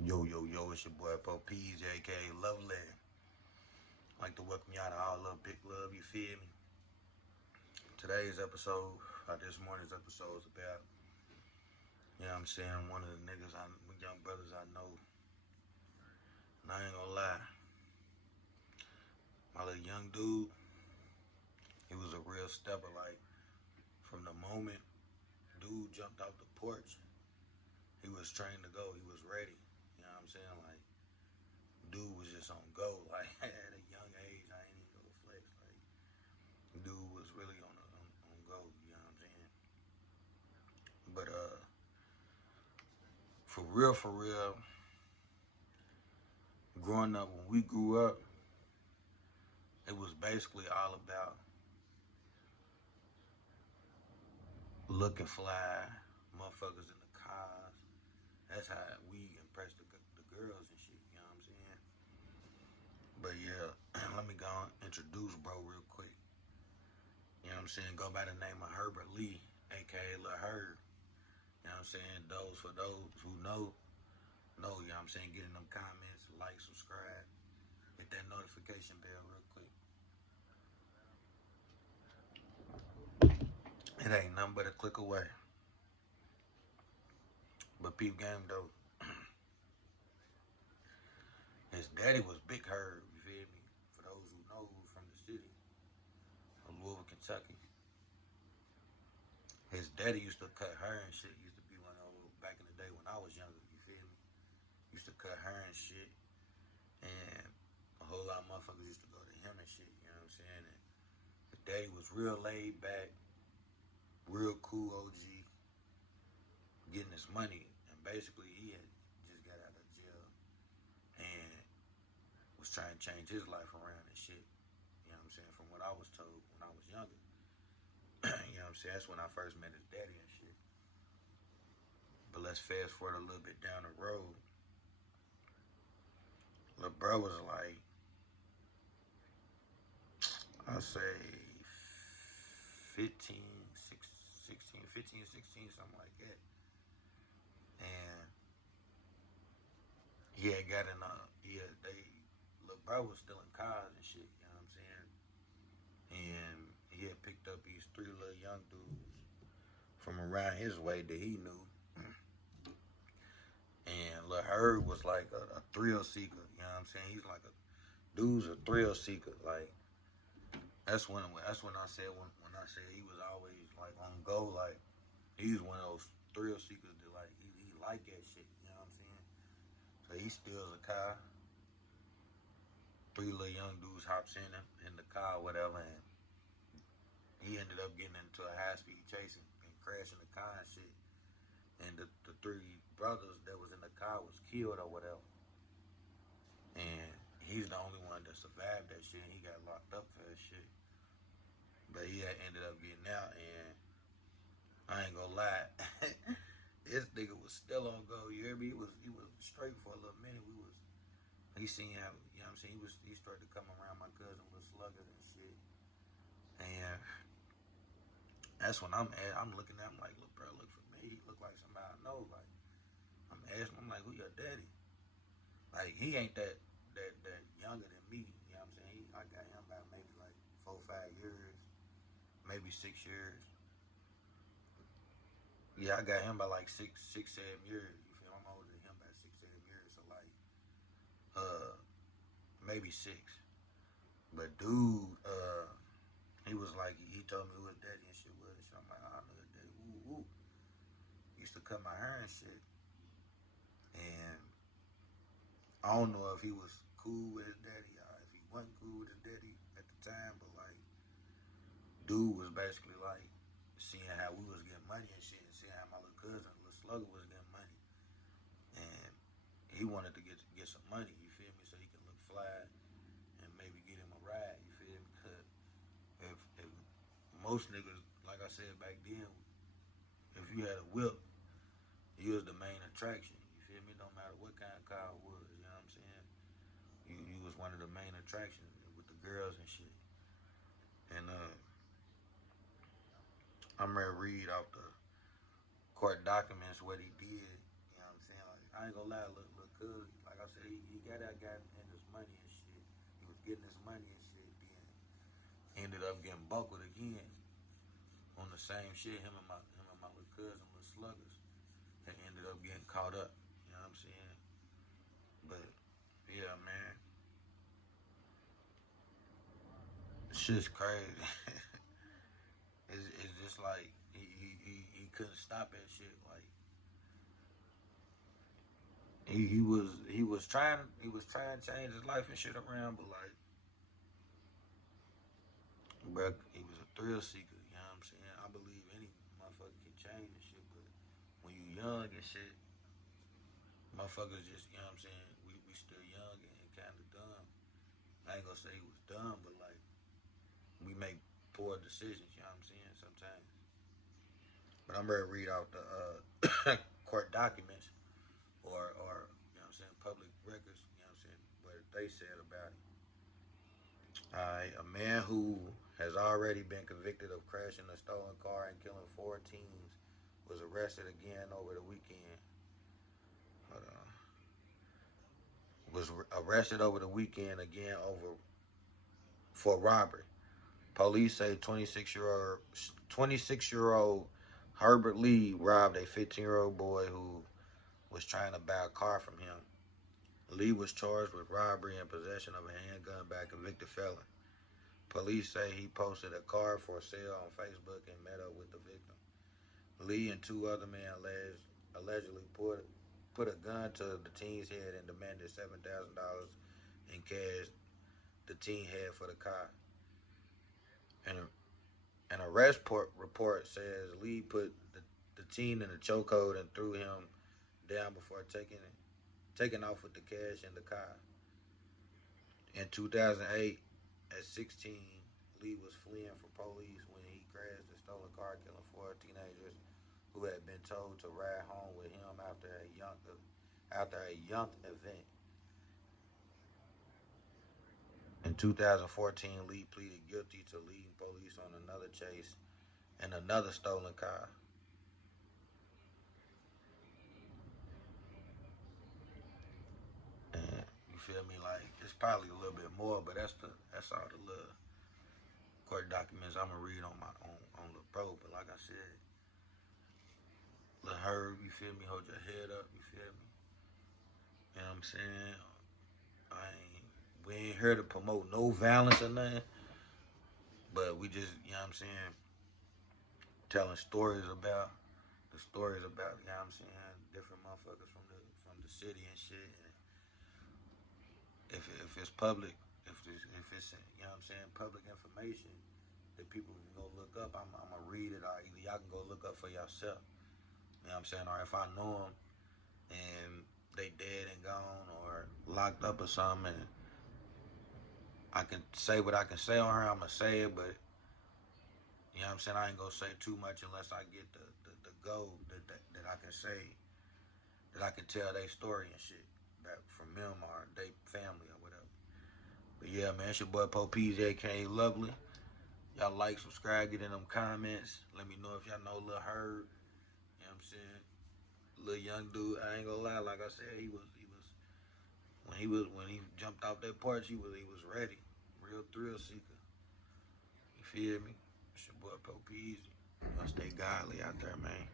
Yo, yo, yo, it's your boy Pop's, aka Lovely. I'd like to welcome y'all to All Love, Big Love, you feel me? Today's episode, this morning's episode is about, I'm saying, one of the young brothers I know. And I ain't gonna lie, my little young dude, he was a real stepper. Like, from the moment dude jumped out the porch, he was trained to go, he was ready. You know what I'm saying? Like, dude was just on go. Like, at a young age, I ain't even go flex. Like, dude was really on go, you know what I'm saying? But for real, growing up when we grew up, it was basically all about looking fly, motherfuckers in the cars. That's how we impressed the girls and shit, you know what I'm saying? But yeah, let me go and introduce bro real quick. You know what I'm saying? Go by the name of Herbert Lee, aka Lil Herb. You know what I'm saying? For those who know, you know what I'm saying? Get in them comments, like, subscribe, hit that notification bell real quick. It ain't nothing but a click away. But peep game though, his daddy was Big Herb, you feel me? For those who know, who's from the city of Louisville, Kentucky. His daddy used to cut hair and shit. Used to be one of those back in the day when I was younger, you feel me? Used to cut hair and shit. And a whole lot of motherfuckers used to go to him and shit, you know what I'm saying? And his daddy was real laid back, real cool OG, getting his money. And basically he had just got out of jail and was trying to change his life around and shit. You know what I'm saying? From what I was told when I was younger. You know what I'm saying? That's when I first met his daddy and shit. But let's fast forward a little bit down the road. Lil' bro was like, I'll say 15, 16, 15, 16, something like that. And he had got in Lil' bro was still in cars and shit, you know what I'm saying? And he had picked up these three little young dudes from around his way that he knew. And Lil Herb was like a thrill seeker, you know what I'm saying? He's like dude's a thrill seeker. Like, that's when I said when I said he was always like on go, like he's one of those thrill seekers that like he like that shit, you know what I'm saying? So he steals a car, three little young dudes hops in the car, whatever, and he ended up getting into a high speed chase and crashing the car and shit. And the three brothers that was in the car was killed or whatever. And he's the only one that survived that shit, and he got locked up for that shit. But he had ended up getting out, and I ain't gonna lie, this nigga was still on go. You hear me? He was straight for a little minute. He seen how, you know what I'm saying? He started to come around my cousin with sluggers and shit, and that's when I'm looking at him like, look, bro, look for me. He look like somebody I know. Like, I'm asking him like, who your daddy? Like, he ain't that younger than me. You know what I'm saying? I got him about maybe like 4, 5 years, maybe 6 years. Yeah, I got him by like 6, 7 years. You feel? I'm older than him by 6, 7 years. So like, maybe 6. But dude, he was like, he told me who his daddy and shit was. So I'm like, oh, I know his daddy. Woo woo. He used to cut my hair and shit. And I don't know if he was cool with his daddy or if he wasn't cool with his daddy at the time. But like, dude was basically like seeing how we was getting money and shit, and seeing how my little cousin, little slugger, was getting money. And he wanted to get some money, you feel me, so he can look fly and maybe get him a ride, you feel me? Because if most niggas, like I said back then, if you had a whip, you was the main attraction, you feel me? Don't matter what kind of car it was, you know what I'm saying? You was one of the main attractions with the girls and shit. And I'm ready to read off the court documents what he did. You know what I'm saying? Like, I ain't gonna lie, look, cuz, like I said, he got in his money and shit. He was getting his money and shit, then ended up getting buckled again on the same shit. Him and my little cousin, little sluggers, and ended up getting caught up. You know what I'm saying? But yeah, man, shit's crazy. It's just like he couldn't stop that shit. Like he was trying to change his life and shit around, but like, bro, he was a thrill seeker. You know what I'm saying? I believe any motherfucker can change and shit, but when you young and shit, motherfuckers just, you know what I'm saying? We still young and kind of dumb. I ain't gonna say he was dumb, but like we make poor decisions. You know what I'm saying? Sometimes. But I'm ready to read out the court documents or you know what I'm saying, public records. You know what I'm saying? What they said about it. Alright, a man who has already been convicted of crashing a stolen car and killing four teens was arrested again over the weekend. Hold on. Was arrested over the weekend again over for robbery. Police say 26-year old Herbert Lee robbed a 15-year-old boy who was trying to buy a car from him. Lee was charged with robbery and possession of a handgun by a convicted felon. Police say he posted a car for sale on Facebook and met up with the victim. Lee and two other men allegedly put a gun to the teen's head and demanded $7,000 in cash the teen had for the car. And an report says Lee put the teen in a chokehold and threw him down before taking off with the cash in the car. In 2008, at 16, Lee was fleeing from police when he crashed a stolen car, killing four teenagers who had been told to ride home with him after a young event. In 2014, Lee pleaded guilty to leading police on another chase and another stolen car. And you feel me? Like it's probably a little bit more, but that's all the little court documents I'm gonna read on the pro. But like I said, Lil Herb, you feel me? Hold your head up, you feel me? You know what I'm saying? I ain't we ain't here to promote no violence or nothing, but we just, you know what I'm saying, telling stories about, you know what I'm saying, different motherfuckers from the city and shit. And if it's public, if it's you know what I'm saying, public information that people can go look up, I'm gonna read it, or either y'all can go look up for yourself. You know what I'm saying? Or if I know them and they dead and gone or locked up or something, and I can say what I can say on her, I'm gonna say it, but you know what I'm saying, I ain't gonna say too much unless I get the goal that I can say, that I can tell their story and shit back from them or they family or whatever. But yeah, man, it's your boy Poe PJ, aka Lovely. Y'all like, subscribe, get in them comments. Let me know if y'all know Lil Herb. You know what I'm saying? Little young dude, I ain't gonna lie, like I said, when he jumped off that porch, he was ready. Real thrill seeker. You feel me? It's your boy Poe PJ. Y'all stay godly out there, man.